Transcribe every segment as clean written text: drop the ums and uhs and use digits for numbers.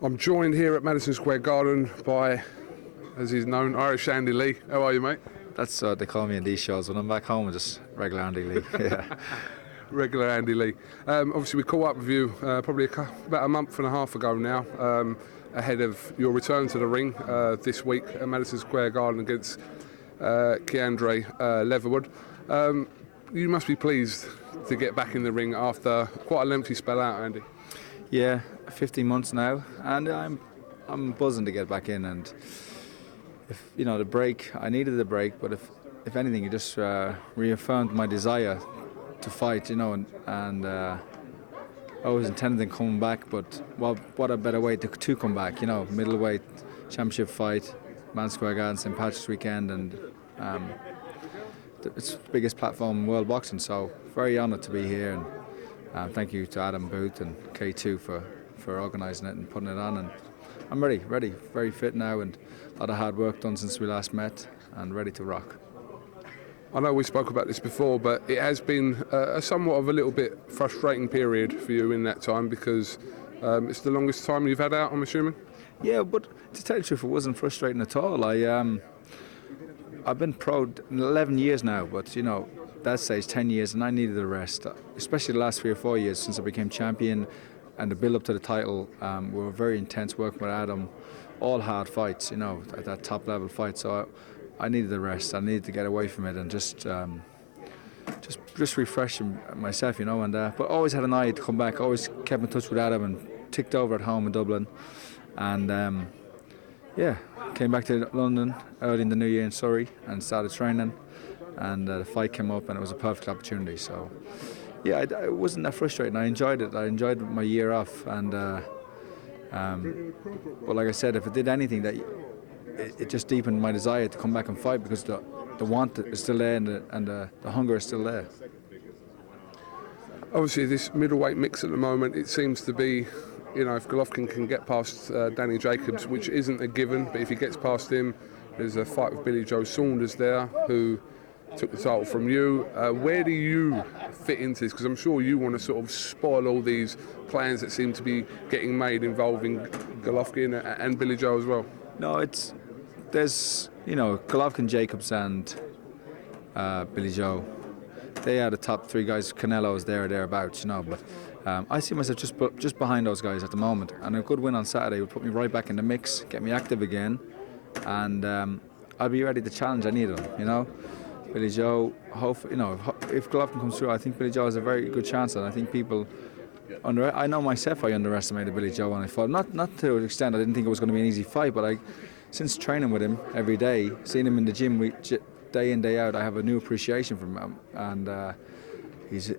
I'm joined here at Madison Square Garden by, as he's known, Irish Andy Lee. How are you, mate? That's what they call me in these shows. When I'm back home, I'm just regular Andy Lee. Yeah. Regular Andy Lee. Obviously, we caught up with you probably about a month and a half ago now, ahead of your return to the ring this week at Madison Square Garden against Keandre Leatherwood. You must be pleased to get back in the ring after quite a lengthy spell out, Andy. Yeah, 15 months now, and I'm buzzing to get back in. And if the break, I needed the break, but if anything, it just reaffirmed my desire to fight. And I always intended on coming back, but what a better way to come back? Middleweight championship fight, Madison Square Garden, St. Patrick's weekend, and it's the biggest platform in world boxing. So very honoured to be here, and thank you to Adam Booth and K2 for organising it and putting it on. And I'm ready, very fit now, and a lot of hard work done since we last met, and ready to rock. I know we spoke about this before, but it has been a somewhat of a little bit frustrating period for you in that time, because it's the longest time you've had out, I'm assuming? Yeah, but to tell you the truth, it wasn't frustrating at all. I've been pro 11 years now, but that says 10 years, and I needed the rest, especially the last 3 or 4 years since I became champion, and the build up to the title were very intense, working with Adam, all hard fights, at that top level fight. So I needed the rest. I needed to get away from it and just refresh myself, and but always had an eye to come back. Always kept in touch with Adam and ticked over at home in Dublin, and came back to London early in the new year in Surrey and started training, and the fight came up and it was a perfect opportunity. So yeah, it wasn't that frustrating. I enjoyed it. I enjoyed my year off, and but like I said, if it did anything, that it just deepened my desire to come back and fight, because the want is still there, and the hunger is still there. Obviously, this middleweight mix at the moment, it seems to be, if Golovkin can get past Danny Jacobs, which isn't a given, but if he gets past him, there's a fight with Billy Joe Saunders there, who took the title from you. Where do you fit into this? Because I'm sure you want to sort of spoil all these plans that seem to be getting made involving Golovkin and Billy Joe as well. No, there's Golovkin, Jacobs, and Billy Joe. They are the top 3 guys. Canelo's thereabouts, but I see myself just behind those guys at the moment. And a good win on Saturday would put me right back in the mix, get me active again, and I'll be ready to challenge any of them. Billy Joe, if Golovkin comes through, I think Billy Joe has a very good chance, and I think people I know myself, I underestimated Billy Joe when I fought. Not to an extent I didn't think it was going to be an easy fight, but since training with him every day, seeing him in the gym day in, day out, I have a new appreciation for him, and he's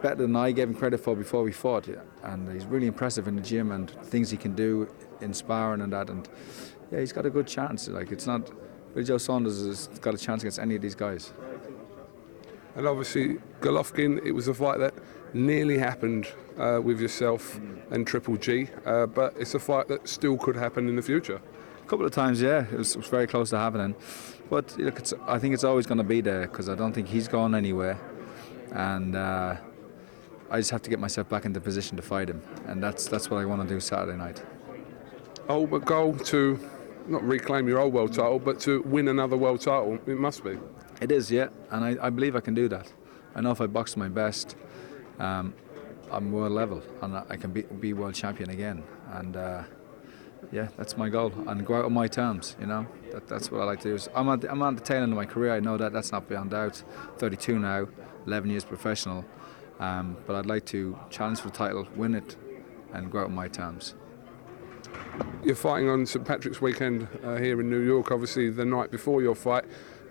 better than I gave him credit for before we fought, and he's really impressive in the gym and things he can do in sparring and that, and yeah, he's got a good chance. It's not Billy Joe Saunders has got a chance against any of these guys. And obviously Golovkin, it was a fight that nearly happened with yourself and Triple G, but it's a fight that still could happen in the future. A couple of times, yeah, it was very close to happening, but I think it's always going to be there, because I don't think he's gone anywhere, and I just have to get myself back into position to fight him, and that's what I want to do Saturday night. Ultimate goal to not reclaim your old world title, but to win another world title. It must be. It is, yeah, and I believe I can do that. I know if I box my best, I'm world level, and I can be world champion again, and yeah, that's my goal, and go out on my terms. That's what I like to do. I'm on the tail end of my career. I know that's not beyond doubt. 32 now, 11 years professional, but I'd like to challenge for the title, win it, and go out on my terms. You're fighting on St. Patrick's weekend here in New York, obviously the night before your fight.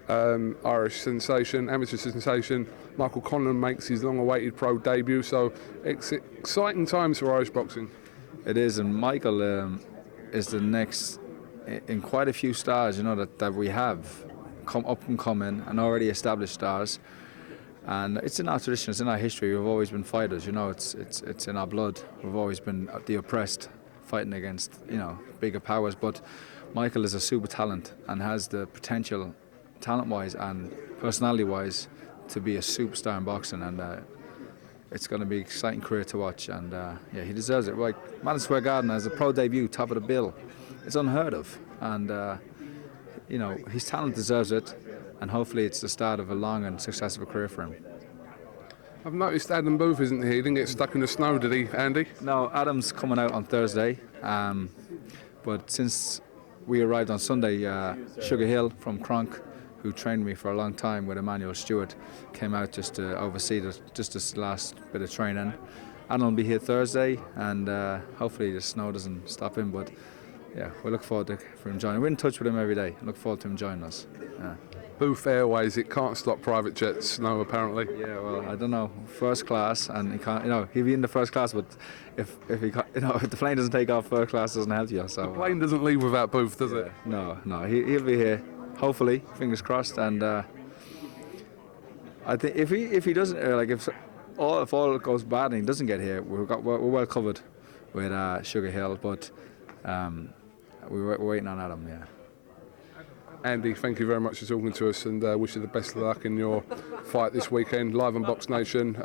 Irish sensation, amateur sensation, Michael Conlan makes his long-awaited pro debut, so it's exciting times for Irish boxing. It is, and Michael is the next in quite a few stars, that we have come up and coming, and already established stars. And it's in our tradition, it's in our history. We've always been fighters, it's in our blood. We've always been the oppressed, fighting against bigger powers. But Michael is a super talent and has the potential, talent-wise and personality-wise, to be a superstar in boxing. And it's going to be an exciting career to watch, and yeah, he deserves it. Like Madison Square Garden as a pro debut, top of the bill, it's unheard of, and you know, his talent deserves it, and hopefully it's the start of a long and successful career for him. I've noticed Adam Booth isn't here. He didn't get stuck in the snow, did he, Andy? No, Adam's coming out on Thursday, but since we arrived on Sunday, Sugar Hill from Cronk, who trained me for a long time with Emmanuel Stewart, came out just to oversee just this last bit of training. Adam will be here Thursday, and hopefully the snow doesn't stop him, but yeah, we look forward for him joining. We're in touch with him every day. Look forward to him joining us. Yeah. Booth Airways, it can't stop private jets, snow apparently. Yeah, well, I don't know. First class, and he can't. You know, he'll be in the first class, but if he can't, you know, if the plane doesn't take off, first class doesn't help you. So The plane doesn't leave without Booth, does it? no, he'll be here. Hopefully, fingers crossed. And I think if he doesn't, if all goes bad and he doesn't get here, we're well covered with Sugar Hill. But we're waiting on Adam. Yeah. Andy, thank you very much for talking to us, and wish you the best of luck in your fight this weekend, live on BoxNation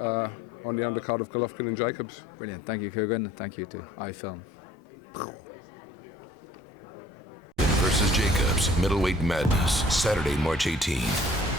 on the undercard of Golovkin and Jacobs. Brilliant. Thank you, KUGAN, and thank you to iFilm. Versus Jacobs, Middleweight Madness, Saturday, March 18th.